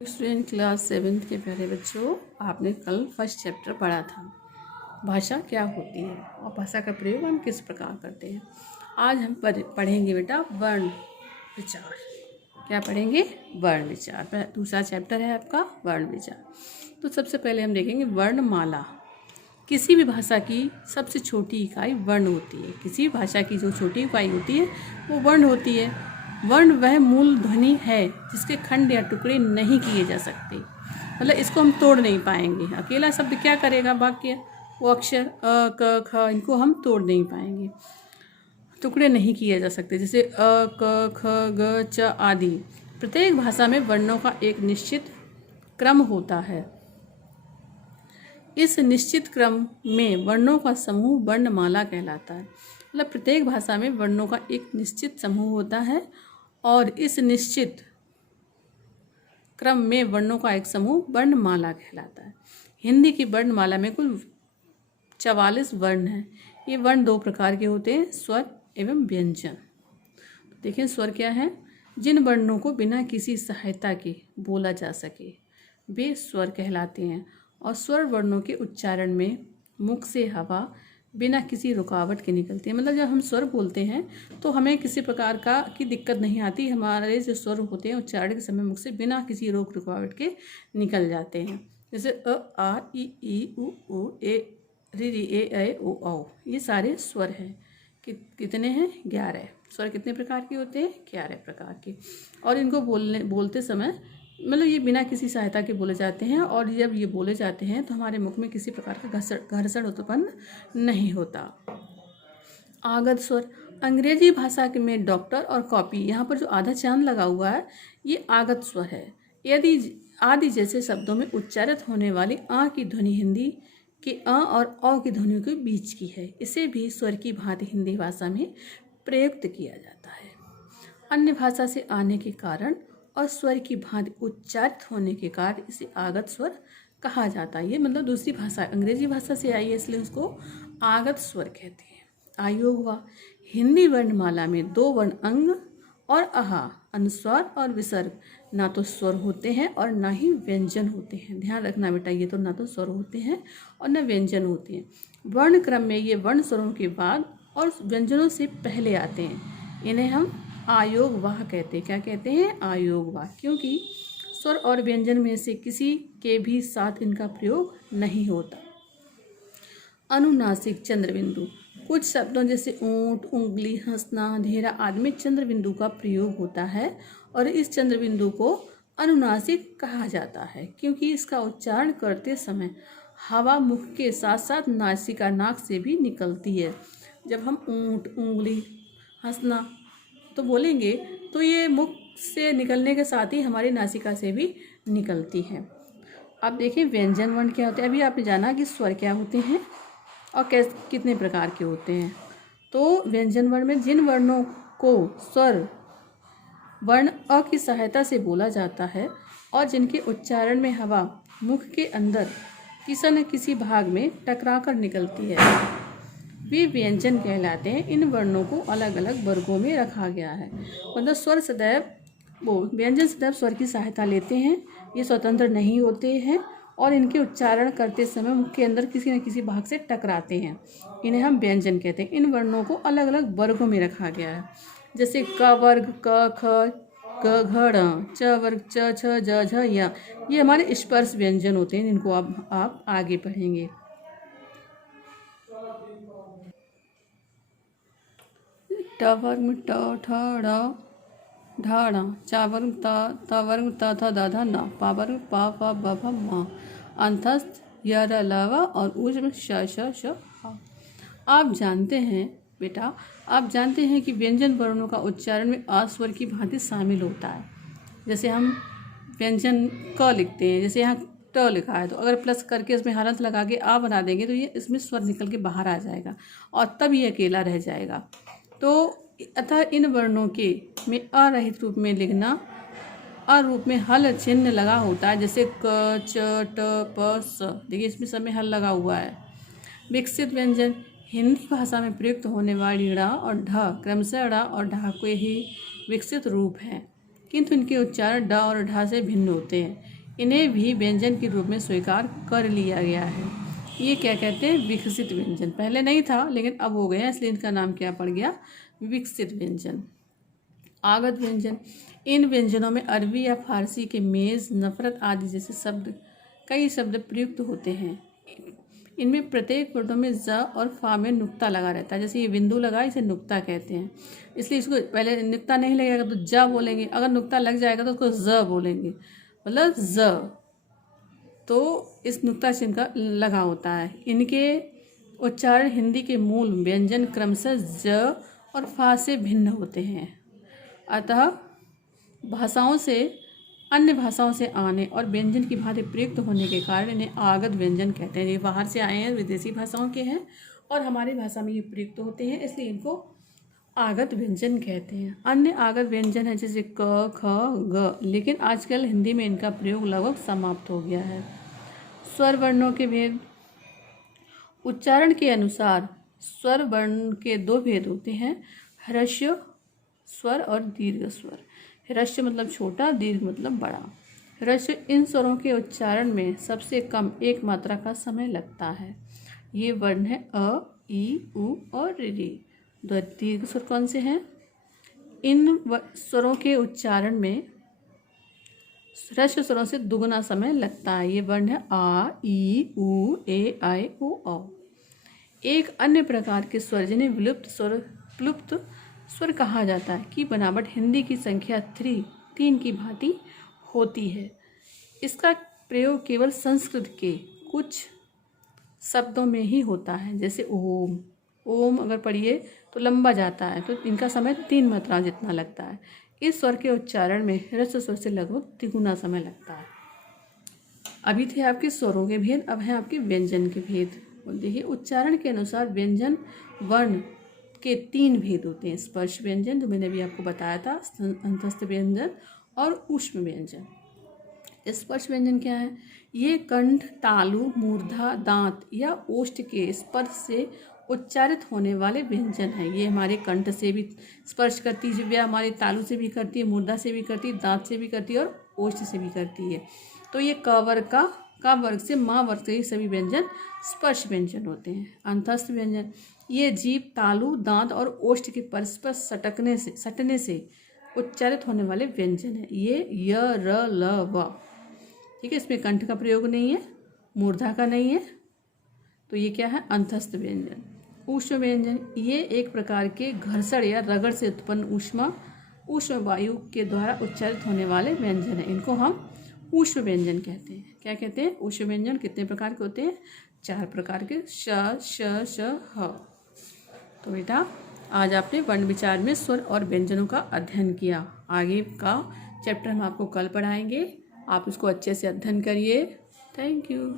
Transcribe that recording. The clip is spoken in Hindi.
स्टूडेंट क्लास 7 के प्यारे बच्चों, आपने कल फर्स्ट चैप्टर पढ़ा था भाषा क्या होती है और भाषा का प्रयोग हम किस प्रकार करते हैं। आज हम पढ़ेंगे बेटा वर्ण विचार। क्या पढ़ेंगे? वर्ण विचार। दूसरा चैप्टर है आपका वर्ण विचार। तो सबसे पहले हम देखेंगे वर्णमाला। किसी भी भाषा की सबसे छोटी इकाई वर्ण होती है। किसी भी भाषा की जो छोटी इकाई होती है वो वर्ण होती है। वर्ण वह मूल ध्वनि है जिसके खंड या टुकड़े नहीं किए जा सकते, मतलब इसको हम तोड़ नहीं पाएंगे। अकेला शब्द क्या करेगा वाक्य? वो अक्षर अ क ख, इनको हम तोड़ नहीं पाएंगे, टुकड़े नहीं किए जा सकते। जैसे अ क ख ग च आदि। प्रत्येक भाषा में वर्णों का एक निश्चित क्रम होता है। इस निश्चित क्रम में वर्णों का समूह वर्णमाला कहलाता है। मतलब प्रत्येक भाषा में वर्णों का एक निश्चित समूह होता है और इस निश्चित क्रम में वर्णों का एक समूह वर्णमाला कहलाता है। हिंदी की वर्णमाला में कुल 44 वर्ण हैं। ये वर्ण दो प्रकार के होते हैं, स्वर एवं व्यंजन। देखिए स्वर क्या है? जिन वर्णों को बिना किसी सहायता के बोला जा सके वे स्वर कहलाते हैं। और स्वर वर्णों के उच्चारण में मुख से हवा बिना किसी रुकावट के निकलती है। मतलब जब हम स्वर बोलते हैं तो हमें किसी प्रकार की दिक्कत नहीं आती। हमारे जो स्वर होते हैं उच्चारण के समय मुख से बिना किसी रोक रुकावट के निकल जाते हैं। जैसे अ आ ई उ ऊ ए री री ए ऐ ओ औ, ये सारे स्वर हैं। कितने हैं? 11। स्वर कितने प्रकार के होते हैं? 11 प्रकार के। और इनको बोलते समय मतलब ये बिना किसी सहायता के बोले जाते हैं। और जब ये बोले जाते हैं तो हमारे मुख में किसी प्रकार का घर्षण उत्पन्न नहीं होता। आगत स्वर। अंग्रेजी भाषा में डॉक्टर और कॉपी, यहाँ पर जो आधा चांद लगा हुआ है ये आगत स्वर है। यदि आदि जैसे शब्दों में उच्चारित होने वाली आ की ध्वनि हिंदी के अ और औ की ध्वनियों के बीच की है, इसे भी स्वर की भांति हिंदी भाषा में प्रयुक्त किया जाता है। अन्य भाषा से आने के कारण और स्वर की भांति उच्चारित होने के कारण इसे आगत स्वर कहा जाता है। ये मतलब दूसरी भाषा अंग्रेजी भाषा से आई है इसलिए उसको आगत स्वर कहते हैं। आयोग हुआ। हिंदी वर्णमाला में 2 वर्ण अंग और आहा, अनुस्वार और विसर्ग ना तो स्वर होते हैं और ना ही व्यंजन होते हैं। ध्यान रखना बेटा, ये तो ना तो स्वर होते हैं और न व्यंजन होते हैं। वर्ण क्रम में ये वर्ण स्वरों के बाद और व्यंजनों से पहले आते हैं। इन्हें हम आयोग वाह कहते हैं। क्या कहते हैं? आयोग वाह। क्योंकि स्वर और व्यंजन में से किसी के भी साथ इनका प्रयोग नहीं होता। अनुनासिक चंद्रबिंदु। कुछ शब्दों जैसे ऊंट, उंगली, हंसना, अंधेरा आदि में चंद्रबिंदु का प्रयोग होता है और इस चंद्रबिंदु को अनुनासिक कहा जाता है क्योंकि इसका उच्चारण करते समय हवा मुख के साथ साथ नासिका नाक से भी निकलती है। जब हम ऊंट, उंगली, हंसना तो बोलेंगे तो ये मुख से निकलने के साथ ही हमारी नासिका से भी निकलती है। अब देखिए व्यंजन वर्ण क्या होते हैं। अभी आपने जाना कि स्वर क्या होते हैं और कितने प्रकार के होते हैं। तो व्यंजन वर्ण में जिन वर्णों को स्वर वर्ण अ की सहायता से बोला जाता है और जिनके उच्चारण में हवा मुख के अंदर किसी न किसी भाग में टकरा कर निकलती है वे व्यंजन कहलाते हैं। इन वर्णों को अलग अलग वर्गों में रखा गया है। मतलब स्वर सदैव व्यंजन सदैव स्वर की सहायता लेते हैं, ये स्वतंत्र नहीं होते हैं और इनके उच्चारण करते समय मुख के अंदर किसी न किसी भाग से टकराते हैं। इन्हें हम व्यंजन कहते हैं। इन वर्णों को अलग अलग वर्गों में रखा गया है। जैसे क वर्ग क ख ग घ ड़, च वर्ग च छ ज झ य, ये हमारे स्पर्श व्यंजन होते हैं। इनको आप आगे पढ़ेंगे। ट वर्ग में ट ठ ड़ ढ ढ, च वर्ग त वर्ग त थ द ध न, प वर्ग प फ ब भ म, अंतस्थ य र ल व और ऊज में श श श ह। आप जानते हैं बेटा, आप जानते हैं कि व्यंजन वर्णों का उच्चारण में आ स्वर की भांति शामिल होता है। जैसे हम व्यंजन क लिखते हैं, जैसे यहाँ ट लिखा है तो अगर प्लस करके इसमें हलंत लगा के आ बना देंगे तो ये इसमें स्वर निकल के बाहर आ जाएगा और तब ये अकेला रह जाएगा। तो अतः इन वर्णों के में अरहित रूप में लिखना अ रूप में हल चिन्ह लगा होता है। जैसे क च ट प स, देखिए इसमें सब में हल लगा हुआ है। विकसित व्यंजन। हिंदी भाषा में प्रयुक्त होने वाली ड़ और ढ क्रमशः ड़ और ढ के ही विकसित रूप हैं। किंतु इनके उच्चारण ड और ढ से भिन्न होते हैं। इन्हें भी व्यंजन के रूप में स्वीकार कर लिया गया है। ये क्या कहते हैं? विकसित व्यंजन। पहले नहीं था लेकिन अब हो गया, इसलिए इनका नाम क्या पड़ गया? विकसित व्यंजन। आगत व्यंजन, इन व्यंजनों में अरबी या फारसी के मेज़, नफरत आदि जैसे शब्द, कई शब्द प्रयुक्त होते हैं। इनमें प्रत्येक वर्णों में ज और फा में नुक्ता लगा रहता है। जैसे ये बिंदु लगा, इसे नुक्ता कहते हैं। इसलिए इसको पहले नुक्ता नहीं लगेगा तो ज बोलेंगे, अगर नुक्ता लग जाएगा तो उसको ज बोलेंगे, मतलब ज। तो इस नुक्ता चिन्ह का लगा होता है। इनके उच्चारण हिंदी के मूल व्यंजन क्रमशः ज और फा से भिन्न होते हैं। अतः भाषाओं से अन्य भाषाओं से आने और व्यंजन की भांति प्रयुक्त होने के कारण इन्हें आगत व्यंजन कहते हैं। ये बाहर से आए हैं, विदेशी भाषाओं के हैं और हमारी भाषा में ये प्रयुक्त होते हैं, इसलिए इनको आगत व्यंजन कहते हैं। अन्य आगत व्यंजन है जैसे क, ख, ग, लेकिन आजकल हिंदी में इनका प्रयोग लगभग समाप्त हो गया है। स्वर वर्णों के भेद, उच्चारण के अनुसार स्वर वर्ण के दो भेद होते हैं, ह्रस्व स्वर और दीर्घ स्वर। ह्रस्व मतलब छोटा, दीर्घ मतलब बड़ा। ह्रस्व इन स्वरों के उच्चारण में सबसे कम एक मात्रा का समय लगता है। ये वर्ण है अ, ई, उ और ऋ। दीर्घ स्वर कौन से हैं? इन स्वरों के उच्चारण में ह्रस्व स्वरों से दुगुना समय लगता है। ये वर्ण है आ, ई, उ, ए, आई, ओ, औ। एक अन्य प्रकार के स्वर जिन्हें प्लुप्त स्वर कहा जाता है की बनावट हिंदी की संख्या 3 की भांति होती है। इसका प्रयोग केवल संस्कृत के कुछ शब्दों में ही होता है, जैसे ओम। ओम अगर पढ़िए तो लंबा जाता है, तो इनका समय 3 मात्रा जितना लगता है। इस स्वर के उच्चारण में ह्रस्व स्वर से लगभग तिगुना समय लगता है। अभी थे आपके स्वरों के भेद, अब है आपके व्यंजन के भेद। देखिए, उच्चारण के अनुसार व्यंजन वर्ण के 3 भेद होते हैं। स्पर्श व्यंजन जो मैंने अभी आपको बताया था, अंतस्थ व्यंजन और ऊष्म व्यंजन। स्पर्श व्यंजन क्या है? ये कंठ, तालु, मूर्धा, दांत या ओष्ठ के स्पर्श से उच्चारित होने वाले व्यंजन हैं। ये हमारे कंठ से भी स्पर्श करती है जिह्वा, हमारे तालु से भी करती है, मूर्धा से भी करती है, दांत से भी करती है और ओष्ठ से भी करती है। तो ये क वर्ग से मा वर्ग से सभी व्यंजन स्पर्श व्यंजन होते हैं। अंतस्थ व्यंजन, ये जीभ, तालु, दांत और ओष्ठ के परस्पर सटने से उच्चारित होने वाले व्यंजन है। ये य, र, ल, व। ठीक है, इसमें कंठ का प्रयोग नहीं है, मूर्धा का नहीं है, तो ये क्या है? अंतस्थ व्यंजन। ऊष्म व्यंजन, ये एक प्रकार के घर्षण या रगड़ से उत्पन्न ऊष्म वायु के द्वारा उच्चारित होने वाले व्यंजन है। इनको हम ऊष्म व्यंजन कहते हैं। क्या कहते हैं? ऊष्म व्यंजन कितने प्रकार के होते हैं? 4 प्रकार के, श, श, श, ह। तो बेटा, आज आपने वर्ण विचार में स्वर और व्यंजनों का अध्ययन किया। आगे का चैप्टर हम आपको कल पढ़ाएंगे। आप इसको अच्छे से अध्ययन करिए। Thank you.